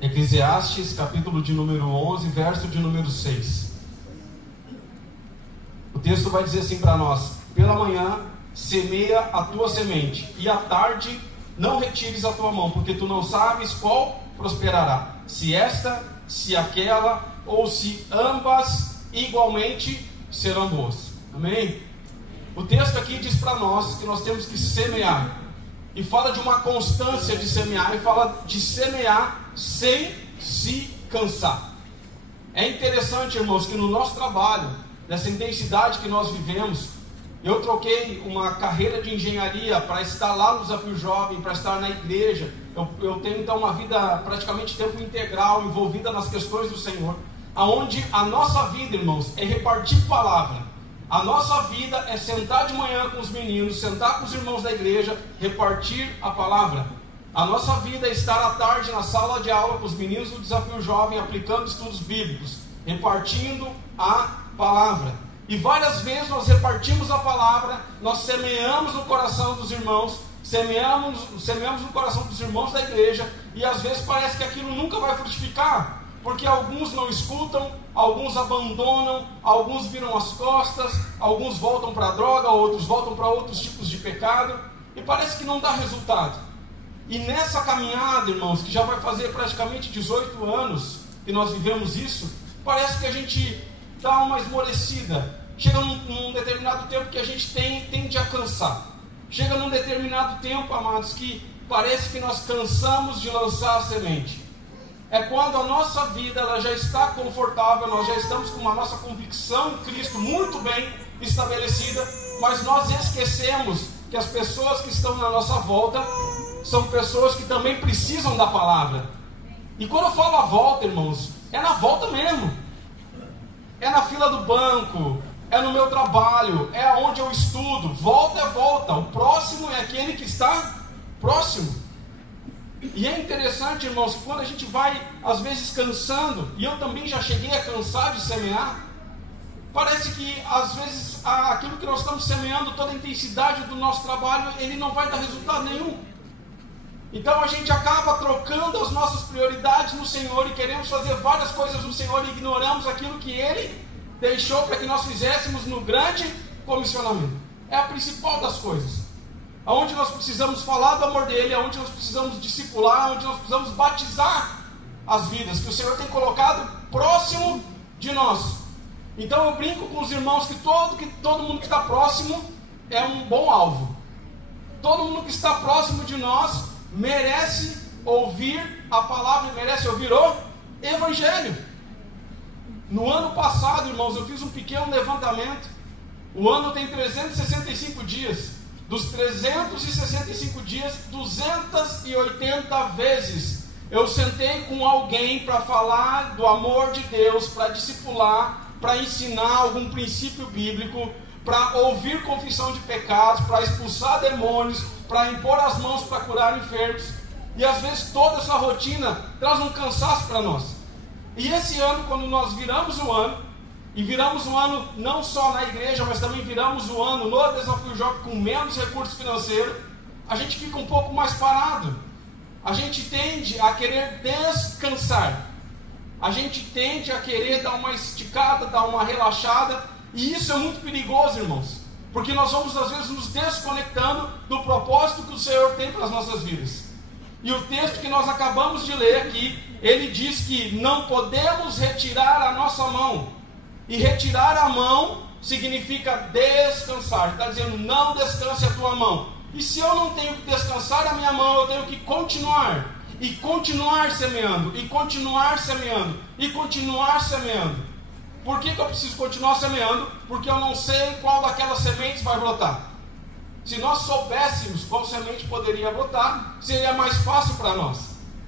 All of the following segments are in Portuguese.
Eclesiastes, capítulo de número 11, verso de número 6. O texto vai dizer assim para nós: pela manhã semeia a tua semente, e à tarde não retires a tua mão, porque tu não sabes qual prosperará, se esta, se aquela, ou se ambas igualmente serão boas. Amém? O texto aqui diz para nós que nós temos que semear, e fala de uma constância de semear, e fala de semear sem se cansar. É interessante, irmãos, que no nosso trabalho, nessa intensidade que nós vivemos, eu troquei uma carreira de engenharia para estar lá no Desafio Jovem, para estar na igreja. Eu tenho então uma vida praticamente tempo integral, envolvida nas questões do Senhor, aonde a nossa vida, irmãos, é repartir palavra. A nossa vida é sentar de manhã com os meninos, sentar com os irmãos da igreja, repartir a palavra. A nossa vida é estar à tarde na sala de aula com os meninos do Desafio Jovem, aplicando estudos bíblicos, repartindo a palavra. E várias vezes nós repartimos a palavra, nós semeamos no coração dos irmãos, semeamos no coração dos irmãos da igreja, e às vezes parece que aquilo nunca vai frutificar, porque alguns não escutam, alguns abandonam, alguns viram as costas, alguns voltam para a droga, outros voltam para outros tipos de pecado, e parece que não dá resultado. E nessa caminhada, irmãos, que já vai fazer praticamente 18 anos que nós vivemos isso, parece que a gente dá uma esmorecida. Chega num determinado tempo que a gente tende a cansar. Chega num determinado tempo, amados, que parece que nós cansamos de lançar a semente. É quando a nossa vida ela já está confortável, nós já estamos com a nossa convicção em Cristo muito bem estabelecida, mas nós esquecemos que as pessoas que estão na nossa volta são pessoas que também precisam da palavra. E quando eu falo a volta, irmãos, é na volta mesmo. É na fila do banco, é no meu trabalho, é onde eu estudo. Volta é volta. O próximo é aquele que está próximo. E é interessante, irmãos, que quando a gente vai, às vezes, cansando, e eu também já cheguei a cansar de semear, parece que, às vezes, aquilo que nós estamos semeando, toda a intensidade do nosso trabalho, ele não vai dar resultado nenhum. Então a gente acaba trocando as nossas prioridades no Senhor e queremos fazer várias coisas no Senhor e ignoramos aquilo que Ele deixou para que nós fizéssemos no grande comissionamento. É a principal das coisas. Aonde nós precisamos falar do amor dEle, aonde nós precisamos discipular, aonde nós precisamos batizar as vidas que o Senhor tem colocado próximo de nós. Então eu brinco com os irmãos que todo mundo que está próximo é um bom alvo. Todo mundo que está próximo de nós merece ouvir a palavra, merece ouvir o Evangelho. No ano passado, irmãos, eu fiz um pequeno levantamento. O ano tem 365 dias. Dos 365 dias, 280 vezes eu sentei com alguém para falar do amor de Deus, para discipular, para ensinar algum princípio bíblico, para ouvir confissão de pecados, para expulsar demônios, para impor as mãos para curar enfermos. E às vezes toda essa rotina traz um cansaço para nós. E esse ano, quando nós viramos o ano, e viramos o ano não só na igreja, mas também viramos o ano no Desafio Jovem com menos recursos financeiros, a gente fica um pouco mais parado. A gente tende a querer descansar. A gente tende a querer dar uma esticada, dar uma relaxada, e isso é muito perigoso, irmãos, porque nós vamos às vezes nos desconectando do propósito que o Senhor tem para as nossas vidas. E o texto que nós acabamos de ler aqui, ele diz que não podemos retirar a nossa mão. E retirar a mão significa descansar. Ele está dizendo, não descanse a tua mão. E se eu não tenho que descansar a minha mão, eu tenho que continuar. E continuar semeando, e continuar semeando, e continuar semeando. Por que eu preciso continuar semeando? Porque eu não sei qual daquelas sementes vai brotar. Se nós soubéssemos qual semente poderia brotar, seria mais fácil para nós.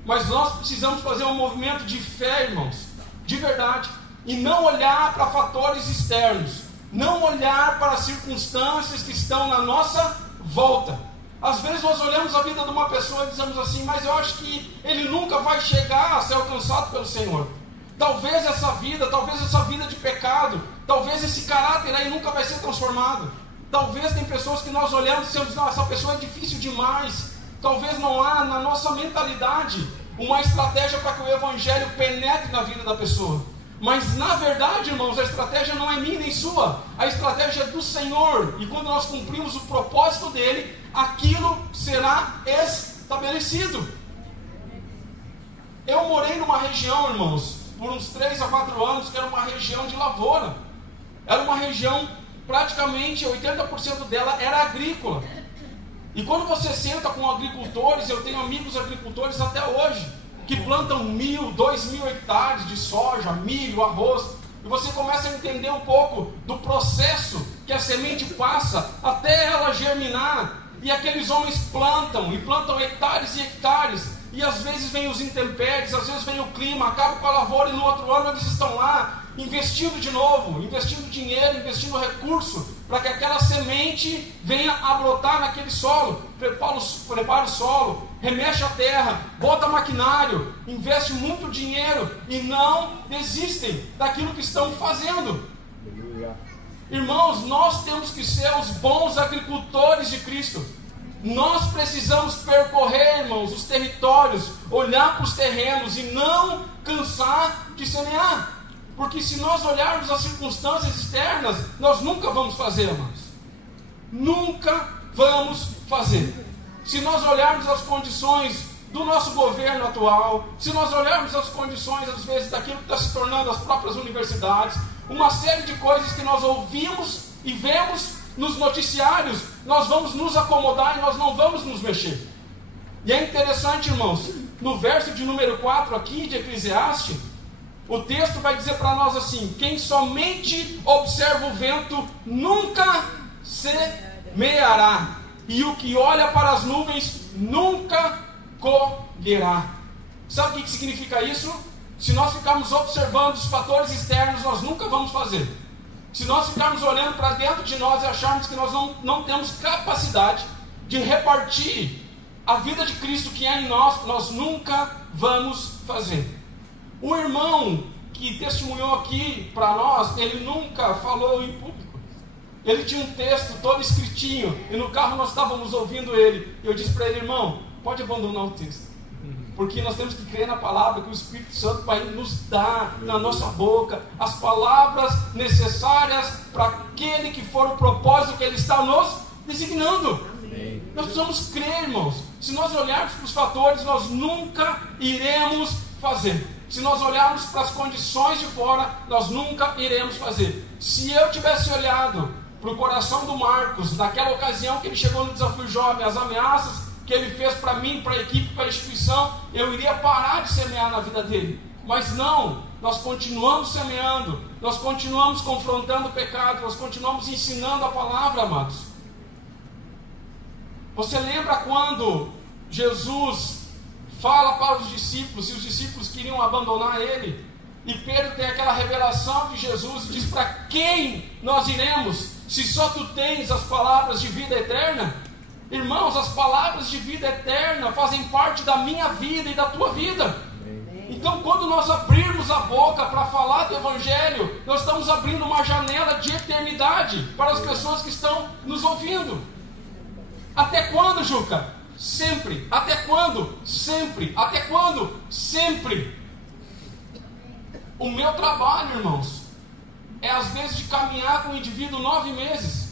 Mas nós precisamos fazer um movimento de fé, irmãos, de verdade, e não olhar para fatores externos, não olhar para as circunstâncias que estão na nossa volta. Às vezes nós olhamos a vida de uma pessoa e dizemos assim, mas eu acho que ele nunca vai chegar a ser alcançado pelo Senhor. Talvez essa vida de pecado, talvez esse caráter aí nunca vai ser transformado. Talvez tem pessoas que nós olhamos e dizemos, não, essa pessoa é difícil demais. Talvez não há na nossa mentalidade uma estratégia para que o Evangelho penetre na vida da pessoa. Mas na verdade, irmãos, a estratégia não é minha nem sua, a estratégia é do Senhor. E quando nós cumprimos o propósito dele, aquilo será estabelecido. Eu morei numa região, irmãos, por uns 3 a 4 anos, que era uma região de lavoura. Era uma região, praticamente 80% dela era agrícola. E quando você senta com agricultores, eu tenho amigos agricultores até hoje, que plantam 1.000, 2.000 hectares de soja, milho, arroz, e você começa a entender um pouco do processo que a semente passa até ela germinar. E aqueles homens plantam, e plantam hectares e hectares, e às vezes vem os intempéries, às vezes vem o clima, acaba com a lavoura, e no outro ano eles estão lá, investindo de novo, investindo dinheiro, investindo recurso, para que aquela semente venha a brotar naquele solo. Prepara o solo, remexe a terra, bota maquinário, investe muito dinheiro, e não desistem daquilo que estão fazendo. Irmãos, nós temos que ser os bons agricultores de Cristo. Nós precisamos percorrer, irmãos, os territórios, olhar para os terrenos e não cansar de semear. Porque se nós olharmos as circunstâncias externas, nós nunca vamos fazer, irmãos. Nunca vamos fazer. Se nós olharmos as condições do nosso governo atual, se nós olharmos as condições, às vezes, daquilo que está se tornando as próprias universidades, uma série de coisas que nós ouvimos e vemos nos noticiários, nós vamos nos acomodar e nós não vamos nos mexer. E é interessante, irmãos, no verso de número 4 aqui de Eclesiastes, o texto vai dizer para nós assim: quem somente observa o vento nunca semeará, e o que olha para as nuvens nunca colherá. Sabe o que significa isso? Se nós ficarmos observando os fatores externos, nós nunca vamos fazer. Se nós ficarmos olhando para dentro de nós e acharmos que nós não temos capacidade de repartir a vida de Cristo que é em nós, nós nunca vamos fazer. O irmão que testemunhou aqui para nós, ele nunca falou em público. Ele tinha um texto todo escritinho, e no carro nós estávamos ouvindo ele. Eu disse para ele: irmão, pode abandonar o texto, porque nós temos que crer na palavra que o Espírito Santo vai nos dar na nossa boca as palavras necessárias para aquele que for o propósito que Ele está nos designando. Amém. Nós precisamos crer, irmãos. Se nós olharmos para os fatores, nós nunca iremos fazer. Se nós olharmos para as condições de fora, nós nunca iremos fazer. Se eu tivesse olhado para o coração do Marcos, naquela ocasião que ele chegou no Desafio Jovem, as ameaças que ele fez para mim, para a equipe, para a instituição, eu iria parar de semear na vida dele. Mas não, nós continuamos semeando, nós continuamos confrontando o pecado, nós continuamos ensinando a palavra, amados. Você lembra quando Jesus fala para os discípulos, se os discípulos queriam abandonar ele, e Pedro tem aquela revelação de Jesus e diz: para quem nós iremos, se só tu tens as palavras de vida eterna? Irmãos, as palavras de vida eterna fazem parte da minha vida e da tua vida. Então, quando nós abrirmos a boca para falar do Evangelho, nós estamos abrindo uma janela de eternidade para as pessoas que estão nos ouvindo. Até quando, Juca? Sempre. Até quando? Sempre. Até quando? Sempre. O meu trabalho, irmãos, é às vezes de caminhar com o indivíduo 9 meses.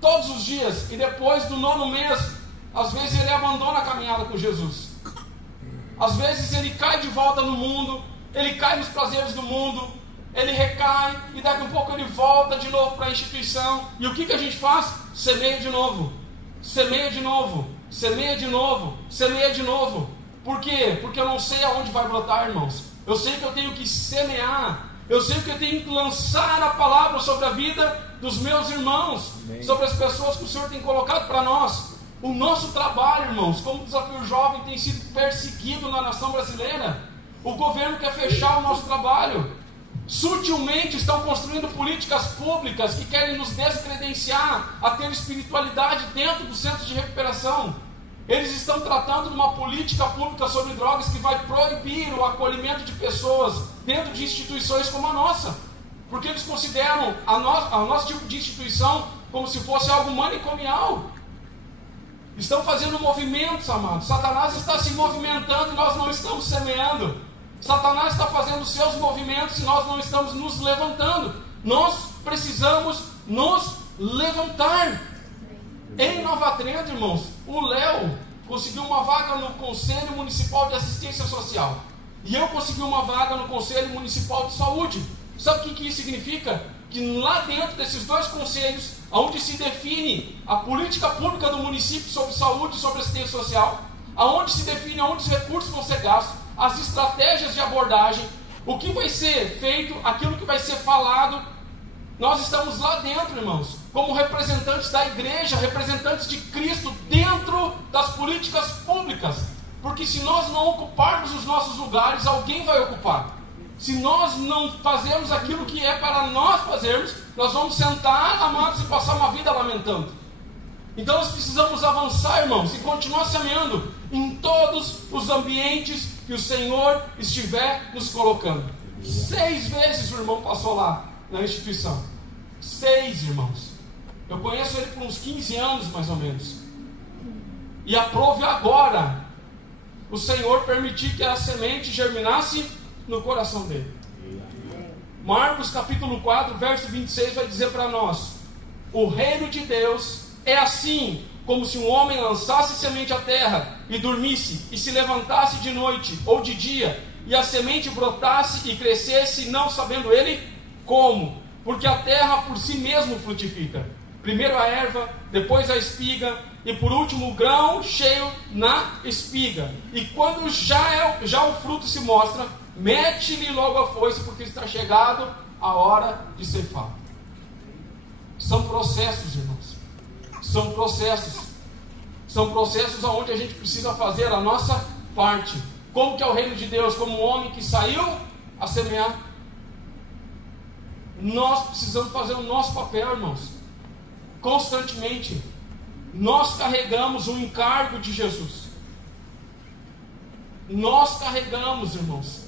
Todos os dias. E depois do 9º mês, às vezes ele abandona a caminhada com Jesus. Às vezes ele cai de volta no mundo, ele cai nos prazeres do mundo, ele recai, e daqui a pouco ele volta de novo para a instituição. E o que a gente faz? Semeia de novo. Semeia de novo. Semeia de novo. Semeia de novo. Por quê? Porque eu não sei aonde vai brotar, irmãos. Eu sei que eu tenho que semear. Eu sei que eu tenho que lançar a palavra sobre a vida dos meus irmãos. Amém. Sobre as pessoas que o Senhor tem colocado para nós. O nosso trabalho, irmãos, como Desafio Jovem, tem sido perseguido na nação brasileira. O governo quer fechar o nosso trabalho. Sutilmente estão construindo políticas públicas que querem nos descredenciar a ter espiritualidade dentro dos centros de recuperação. Eles estão tratando de uma política pública sobre drogas que vai proibir o acolhimento de pessoas dentro de instituições como a nossa. Porque eles consideram a nosso tipo de instituição como se fosse algo manicomial. estão fazendo movimentos, amados. Satanás está se movimentando e nós não estamos semeando. Satanás está fazendo seus movimentos e nós não estamos nos levantando. Nós precisamos nos levantar. Em Nova Trento, irmãos, o Léo conseguiu uma vaga no Conselho Municipal de Assistência Social. E eu consegui uma vaga no Conselho Municipal de Saúde. Sabe o que isso significa? Que lá dentro desses dois conselhos, onde se define a política pública do município sobre saúde e sobre assistência social, aonde se define onde os recursos vão ser gastos, as estratégias de abordagem, o que vai ser feito, aquilo que vai ser falado, nós estamos lá dentro, irmãos, como representantes da igreja, representantes de Cristo dentro das políticas públicas, porque se nós não ocuparmos os nossos lugares, alguém vai ocupar. Se nós não fazermos aquilo que é para nós fazermos, nós vamos sentar, amados, e passar uma vida lamentando. Então nós precisamos avançar, irmãos, e continuar semeando em todos os ambientes que o Senhor estiver nos colocando. 6 vezes o irmão passou lá na instituição. 6, irmãos. Eu conheço ele por uns 15 anos, mais ou menos. E aprove agora o Senhor permitir que a semente germinasse no coração dele. Marcos capítulo 4, verso 26 vai dizer para nós: o reino de Deus é assim, como se um homem lançasse semente à terra e dormisse, e se levantasse de noite ou de dia, e a semente brotasse e crescesse, não sabendo ele como, porque a terra por si mesmo frutifica. Primeiro a erva, depois a espiga, e por último o grão cheio na espiga. E quando já o fruto se mostra, mete-lhe logo a foice, porque está chegado a hora de ceifar. São processos, irmãos. São processos. São processos onde a gente precisa fazer a nossa parte. Como que é o reino de Deus? Como um homem que saiu a semear. Nós precisamos fazer o nosso papel, irmãos. Constantemente. Nós carregamos o encargo de Jesus. Nós carregamos, irmãos,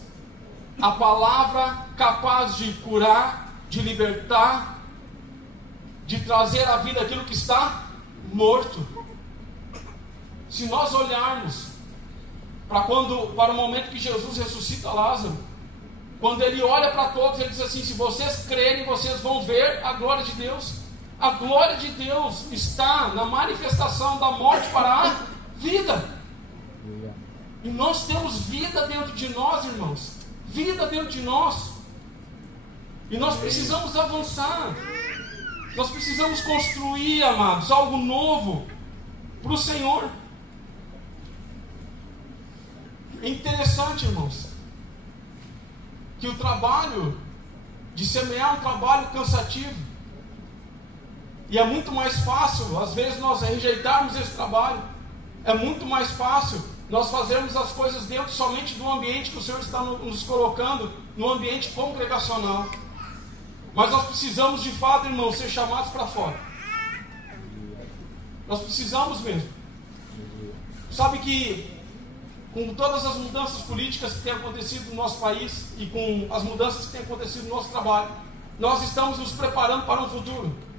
a palavra capaz de curar, de libertar, de trazer à vida aquilo que está morto. Se nós olharmos para o momento que Jesus ressuscita Lázaro, quando ele olha para todos, ele diz assim: se vocês crerem, vocês vão ver a glória de Deus. A glória de Deus está na manifestação da morte para a vida. E nós temos vida dentro de nós, irmãos. Vida dentro de nós. E nós precisamos avançar. Nós precisamos construir, amados, algo novo para o Senhor. É interessante, irmãos, que o trabalho de semear é um trabalho cansativo. E é muito mais fácil, às vezes, nós rejeitarmos esse trabalho. É muito mais fácil nós fazermos as coisas dentro somente do ambiente que o Senhor está nos colocando, no ambiente congregacional. Mas nós precisamos, de fato, irmãos, ser chamados para fora. Nós precisamos mesmo. Sabe que, com todas as mudanças políticas que têm acontecido no nosso país, e com as mudanças que têm acontecido no nosso trabalho, nós estamos nos preparando para um futuro.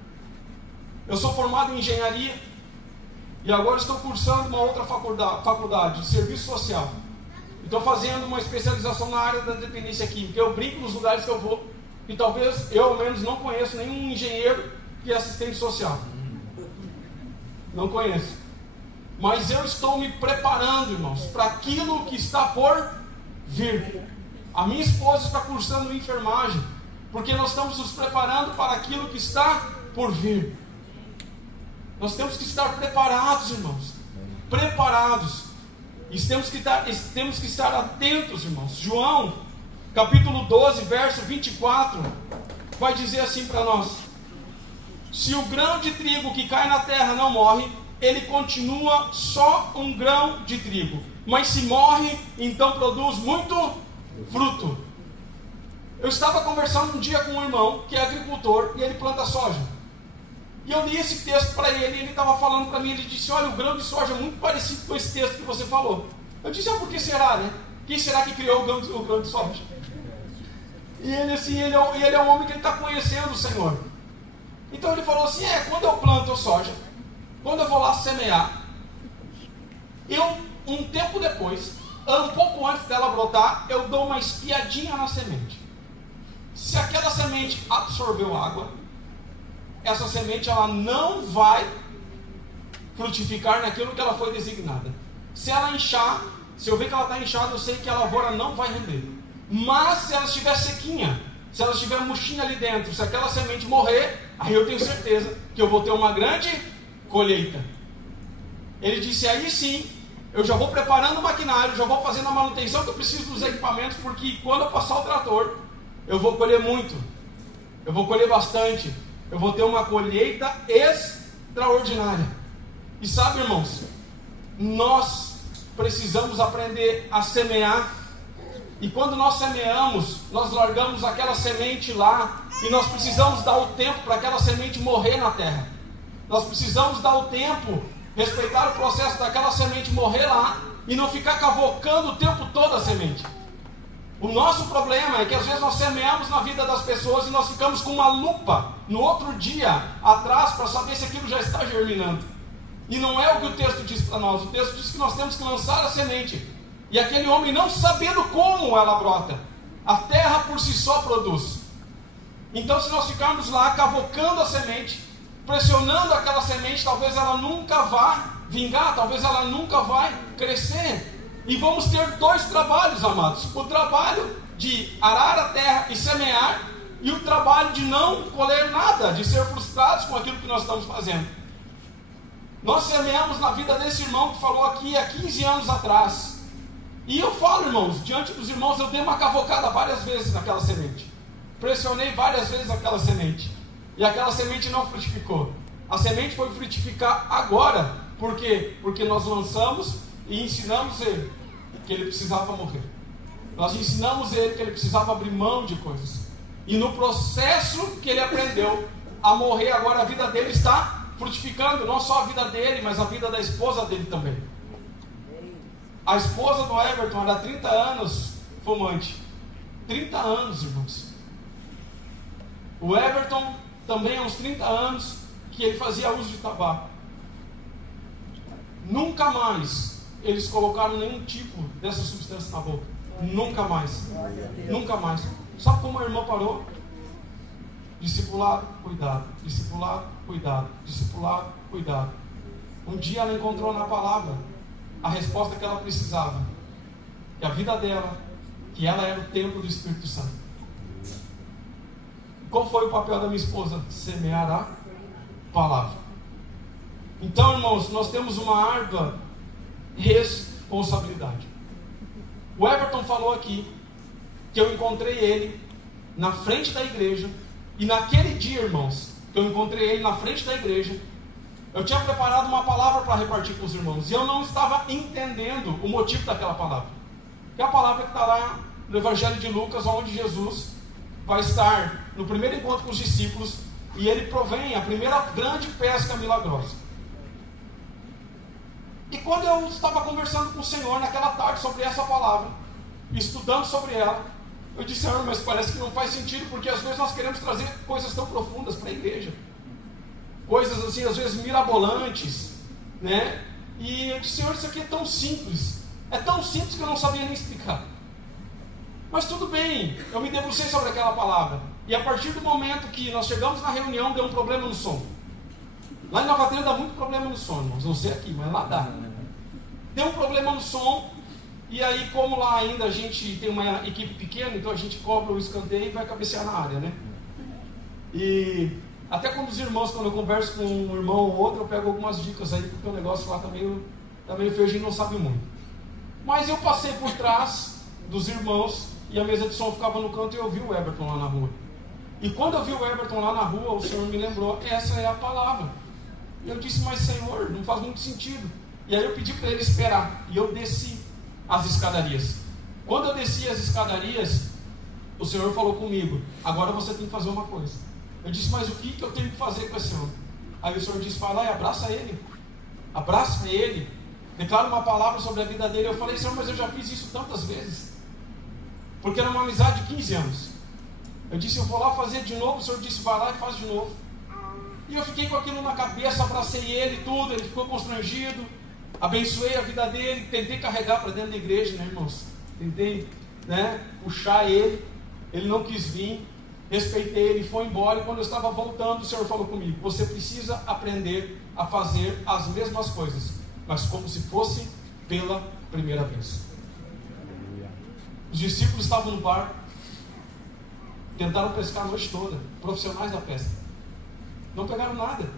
Eu sou formado em engenharia e agora estou cursando uma outra faculdade de serviço social. Estou fazendo uma especialização na área da dependência química. Eu brinco nos lugares que eu vou, e talvez eu, ao menos, não conheço nenhum engenheiro que é assistente social. Não conheço. Mas eu estou me preparando, irmãos, para aquilo que está por vir. A minha esposa está cursando enfermagem, porque nós estamos nos preparando para aquilo que está por vir. Nós temos que estar preparados, irmãos. Preparados. E temos que estar atentos, irmãos. João, capítulo 12, verso 24, vai dizer assim para nós: se o grão de trigo que cai na terra não morre, ele continua só um grão de trigo. Mas se morre, então produz muito fruto. Eu estava conversando um dia com um irmão que é agricultor e ele planta soja. E eu li esse texto para ele, e ele estava falando para mim, ele disse: olha, o grão de soja é muito parecido com esse texto que você falou. Eu disse: por que será, né? Quem será que criou o grão de soja? E ele assim, ele é um homem que está conhecendo o Senhor. Então ele falou assim: quando eu planto soja, quando eu vou lá semear, Um tempo depois, um pouco antes dela brotar, eu dou uma espiadinha na semente. Se aquela semente absorveu água, essa semente ela não vai frutificar naquilo que ela foi designada. Se ela inchar, se eu ver que ela está inchada, eu sei que a lavoura não vai render. Mas se ela estiver sequinha, se ela estiver murchinha ali dentro, se aquela semente morrer, aí eu tenho certeza que eu vou ter uma grande colheita. Ele disse, aí sim, eu já vou preparando o maquinário, já vou fazendo a manutenção que eu preciso dos equipamentos, porque quando eu passar o trator, eu vou colher muito, eu vou colher bastante, eu vou ter uma colheita extraordinária. E sabe, irmãos, nós precisamos aprender a semear. E quando nós semeamos, nós largamos aquela semente lá, e nós precisamos dar o tempo para aquela semente morrer na terra. Nós precisamos dar o tempo, respeitar o processo daquela semente morrer lá, e não ficar cavocando o tempo todo a semente. O nosso problema é que às vezes nós semeamos na vida das pessoas e nós ficamos com uma lupa no outro dia atrás para saber se aquilo já está germinando. E não é o que o texto diz para nós. O texto diz que nós temos que lançar a semente. E aquele homem não sabendo como ela brota. A terra por si só produz. Então se nós ficarmos lá cavocando a semente, pressionando aquela semente, talvez ela nunca vá vingar, talvez ela nunca vai crescer. E vamos ter dois trabalhos, amados. O trabalho de arar a terra e semear, e o trabalho de não colher nada, de ser frustrados com aquilo que nós estamos fazendo. Nós semeamos na vida desse irmão que falou aqui há 15 anos atrás. E eu falo, irmãos, diante dos irmãos, eu dei uma cavocada várias vezes naquela semente. Pressionei várias vezes aquela semente. E aquela semente não frutificou. A semente foi frutificar agora. Por quê? Porque nós lançamos e ensinamos ele que ele precisava morrer. Nós ensinamos ele que ele precisava abrir mão de coisas. E no processo que ele aprendeu a morrer, agora a vida dele está frutificando. Não só a vida dele, mas a vida da esposa dele também. A esposa do Everton era 30 anos fumante. 30 anos, irmãos. O Everton também há uns 30 anos que ele fazia uso de tabaco. Nunca mais eles colocaram nenhum tipo dessa substância na boca. Nunca mais. Nunca mais. Sabe como a irmã parou? Discipulado, cuidado. Discipulado, cuidado. Discipulado, cuidado. Um dia ela encontrou na palavra a resposta que ela precisava. Que a vida dela, que ela era o templo do Espírito Santo. Qual foi o papel da minha esposa? Semear a palavra. Então, irmãos, nós temos uma árdua responsabilidade. O Everton falou aqui que eu encontrei ele na frente da igreja, e naquele dia, irmãos, que eu encontrei ele na frente da igreja, eu tinha preparado uma palavra para repartir com os irmãos, e eu não estava entendendo o motivo daquela palavra. Que é a palavra que está lá no Evangelho de Lucas, onde Jesus vai estar no primeiro encontro com os discípulos, e ele provém a primeira grande pesca milagrosa. E quando eu estava conversando com o Senhor naquela tarde sobre essa palavra, estudando sobre ela, eu disse, Senhor, mas parece que não faz sentido, porque às vezes nós queremos trazer coisas tão profundas para a igreja, coisas assim, às vezes mirabolantes, né? E eu disse, Senhor, isso aqui é tão simples que eu não sabia nem explicar. Mas tudo bem, eu me debrucei sobre aquela palavra, e a partir do momento que nós chegamos na reunião, deu um problema no som. Lá em Nova Trento dá muito problema no som, irmãos, não sei aqui, mas lá dá. Deu um problema no som, e aí como lá ainda a gente tem uma equipe pequena, então a gente cobra o escanteio e vai cabecear na área, né? E até quando os irmãos, quando eu converso com um irmão ou outro, eu pego algumas dicas aí, porque o negócio lá tá meio feio, a gente não sabe muito. Mas eu passei por trás dos irmãos, e a mesa de som ficava no canto, e eu vi o Everton lá na rua. E quando eu vi o Everton lá na rua, o Senhor me lembrou, essa é a palavra. E eu disse, mas Senhor, não faz muito sentido. E aí eu pedi para ele esperar, e eu desci as escadarias. Quando eu desci as escadarias, o Senhor falou comigo, agora você tem que fazer uma coisa. Eu disse, mas o que eu tenho que fazer com esse homem? Aí o Senhor disse, vai lá e abraça ele, declara uma palavra sobre a vida dele. Eu falei, Senhor, mas eu já fiz isso tantas vezes, porque era uma amizade de 15 anos. Eu disse, eu vou lá fazer de novo. O Senhor disse, vai lá e faz de novo. E eu fiquei com aquilo na cabeça, abracei ele e tudo, ele ficou constrangido. abençoei a vida dele, tentei carregar para dentro da igreja, né, irmãos? Tentei, puxar ele não quis vir, respeitei ele, foi embora, e quando eu estava voltando, o Senhor falou comigo: você precisa aprender a fazer as mesmas coisas, mas como se fosse pela primeira vez. Os discípulos estavam no barco, tentaram pescar a noite toda, profissionais da pesca, não pegaram nada.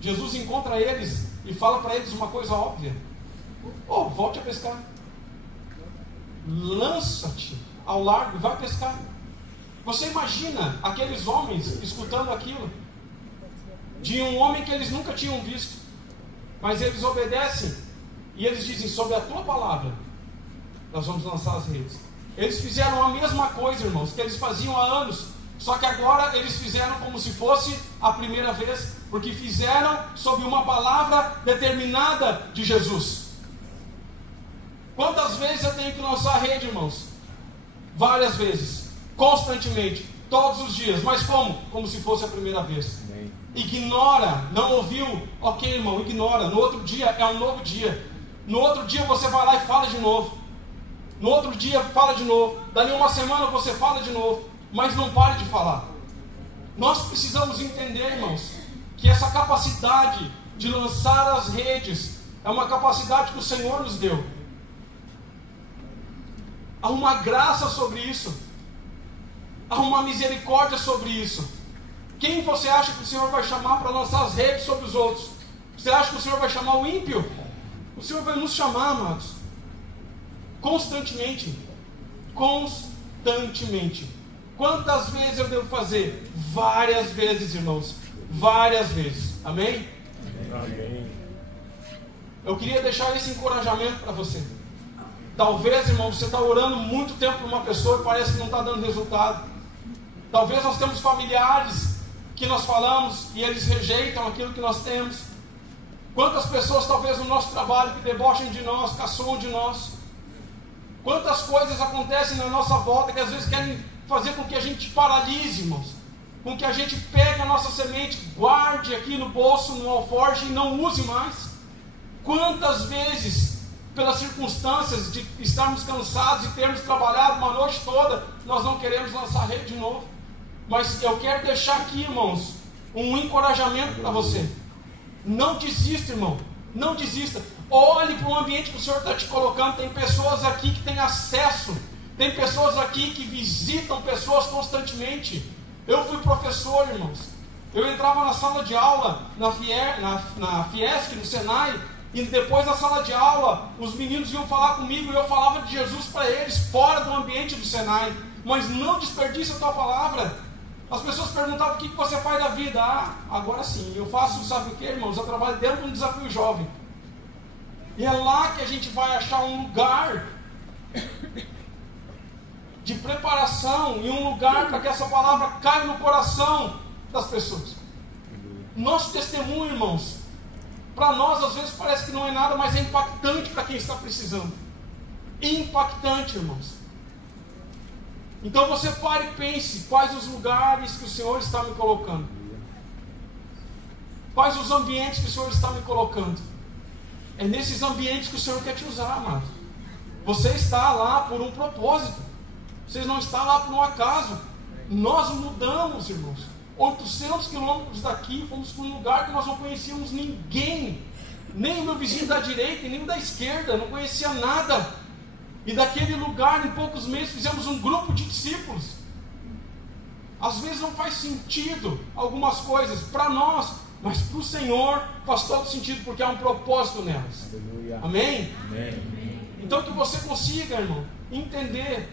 Jesus encontra eles e fala para eles uma coisa óbvia: volte a pescar, lança-te ao largo e vai pescar. Você imagina aqueles homens escutando aquilo de um homem que eles nunca tinham visto, mas eles obedecem e eles dizem: sob a tua palavra nós vamos lançar as redes. Eles fizeram a mesma coisa, irmãos, que eles faziam há anos, só que agora eles fizeram como se fosse a primeira vez, porque fizeram sob uma palavra determinada de Jesus. Quantas vezes eu tenho que lançar a rede, irmãos? Várias vezes, constantemente, todos os dias. Mas como? Como se fosse a primeira vez. Ignora, não ouviu? Ok, irmão, ignora. No outro dia é um novo dia. No outro dia você vai lá e fala de novo. No outro dia fala de novo. Dali uma semana você fala de novo. Mas não pare de falar. Nós precisamos entender, irmãos, que essa capacidade de lançar as redes é uma capacidade que o Senhor nos deu. Há uma graça sobre isso. Há uma misericórdia sobre isso. Quem você acha que o Senhor vai chamar para lançar as redes sobre os outros? Você acha que o Senhor vai chamar o ímpio? O Senhor vai nos chamar, amados, constantemente. Constantemente. Quantas vezes eu devo fazer? Várias vezes, irmãos. Várias vezes. Amém? Amém. Eu queria deixar esse encorajamento para você. Talvez, irmão, você está orando muito tempo por uma pessoa e parece que não está dando resultado. Talvez nós temos familiares que nós falamos e eles rejeitam aquilo que nós temos. Quantas pessoas talvez no nosso trabalho que debocham de nós, caçoam de nós. Quantas coisas acontecem na nossa volta que às vezes querem fazer com que a gente paralise, irmãos. Com que a gente pegue a nossa semente, guarde aqui no bolso, no alforje e não use mais. Quantas vezes, pelas circunstâncias de estarmos cansados e termos trabalhado uma noite toda, nós não queremos lançar rede de novo. Mas eu quero deixar aqui, irmãos, um encorajamento para você. Não desista, irmão. Não desista. Olhe para o ambiente que o Senhor está te colocando. Tem pessoas aqui que têm acesso. Tem pessoas aqui que visitam pessoas constantemente. Eu fui professor, irmãos. Eu entrava na sala de aula, na Fiesc, no Senai, e depois na sala de aula, os meninos iam falar comigo e eu falava de Jesus para eles, fora do ambiente do Senai. Mas não desperdice a tua palavra. As pessoas perguntavam: o que você faz da vida? Agora sim, eu faço, sabe o que, irmãos? Eu trabalho dentro de um desafio jovem. E é lá que a gente vai achar um lugar de preparação e um lugar para que essa palavra caia no coração das pessoas. Nosso testemunho, irmãos, para nós às vezes parece que não é nada, mas é impactante para quem está precisando. Impactante, irmãos. Então você pare e pense: quais os lugares que o Senhor está me colocando? Quais os ambientes que o Senhor está me colocando? É nesses ambientes que o Senhor quer te usar, amado. Você está lá por um propósito. Você não está lá por um acaso. Nós mudamos, irmãos. 800 quilômetros daqui, fomos para um lugar que nós não conhecíamos ninguém. Nem o meu vizinho da direita, nem o da esquerda. Não conhecia nada. E daquele lugar, em poucos meses, fizemos um grupo de discípulos. Às vezes não faz sentido algumas coisas para nós, mas para o Senhor faz todo sentido, porque há um propósito nelas. Aleluia. Amém? Amém. Então que você consiga, irmão, entender.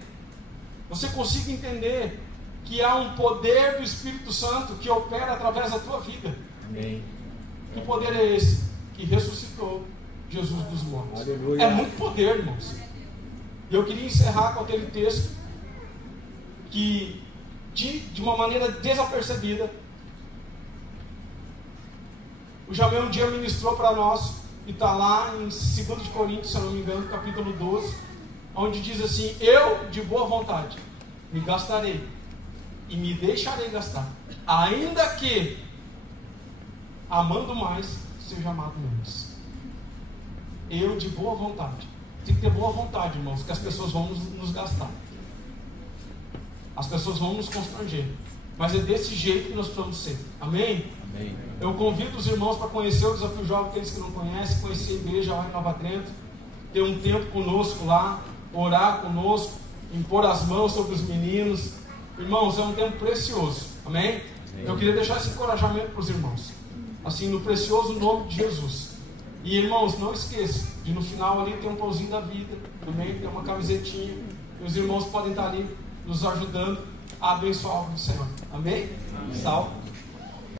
Você consiga entender que há um poder do Espírito Santo que opera através da tua vida. Amém. Que poder é esse? Que ressuscitou Jesus dos mortos. Aleluia. É muito poder, irmãos. E eu queria encerrar com aquele texto que, de uma maneira desapercebida, o Jamel um dia ministrou para nós, e está lá em 2 de Coríntios, se eu não me engano, capítulo 12, onde diz assim: eu, de boa vontade, me gastarei, e me deixarei gastar, ainda que, amando mais, seja amado menos. Eu de boa vontade. Tem que ter boa vontade, irmãos, que as pessoas vão nos gastar. As pessoas vão nos constranger. Mas é desse jeito que nós precisamos ser. Amém? Amém. Eu convido os irmãos para conhecer o Desafio Jovem, aqueles que não conhecem, conhecer a igreja lá em Nova Trento, ter um tempo conosco lá, orar conosco, impor as mãos sobre os meninos. Irmãos, é um tempo precioso. Amém? Amém. Eu queria deixar esse encorajamento para os irmãos. Assim, no precioso nome de Jesus. E irmãos, não esqueça de no final ali ter um pãozinho da vida, também tem uma camisetinha, e os irmãos podem estar ali nos ajudando a abençoar o Senhor. Amém? Amém. Salve.